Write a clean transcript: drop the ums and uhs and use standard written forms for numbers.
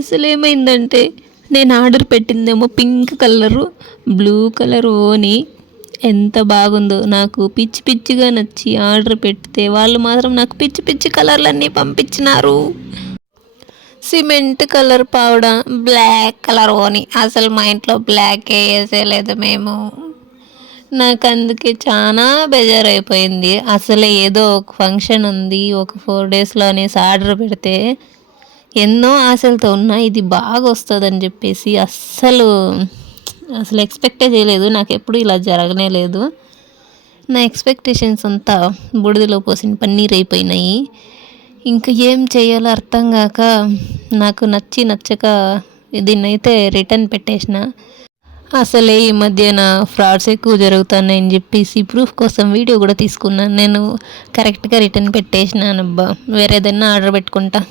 అసలు ఏమైందంటే నేను ఆర్డర్ పెట్టిందేమో పింక్ కలరు, బ్లూ కలర్ ఓని. ఎంత బాగుందో, నాకు పిచ్చి పిచ్చిగా నచ్చి ఆర్డర్ పెడితే వాళ్ళు మాత్రం నాకు పిచ్చి పిచ్చి కలర్లన్నీ పంపించినారు. సిమెంట్ కలర్ పౌడ, బ్లాక్ కలర్ ఓని. అసలు మా ఇంట్లో బ్లాక్ వేసేయలేదు మేము. నాకు అందుకే చాలా బేజారైపోయింది. అసలు ఏదో ఒక ఫంక్షన్ ఉంది, ఒక 4 డేస్లో అనేసి ఆర్డర్ పెడితే ఎన్నో ఆశలతో ఉన్నా ఇది బాగా వస్తుందని చెప్పేసి అసలు ఎక్స్పెక్టే చేయలేదు. నాకు ఎప్పుడు ఇలా జరగనే లేదు. నా ఎక్స్పెక్టేషన్స్ అంతా బూడిదలో పోసిన పన్నీర్ అయిపోయినాయి. ఇంకా ఏం చేయాలో అర్థం కాక నాకు నచ్చక దీన్నైతే రిటర్న్ పెట్టేసిన. అసలే ఈ మధ్యన ఫ్రాడ్స్ ఎక్కువ జరుగుతున్నాయని చెప్పేసి ప్రూఫ్ కోసం వీడియో కూడా తీసుకున్నాను. నేను కరెక్ట్గా రిటర్న్ పెట్టేసినానబ్బా. వేరేదన్నా ఆర్డర్ పెట్టుకుంటా.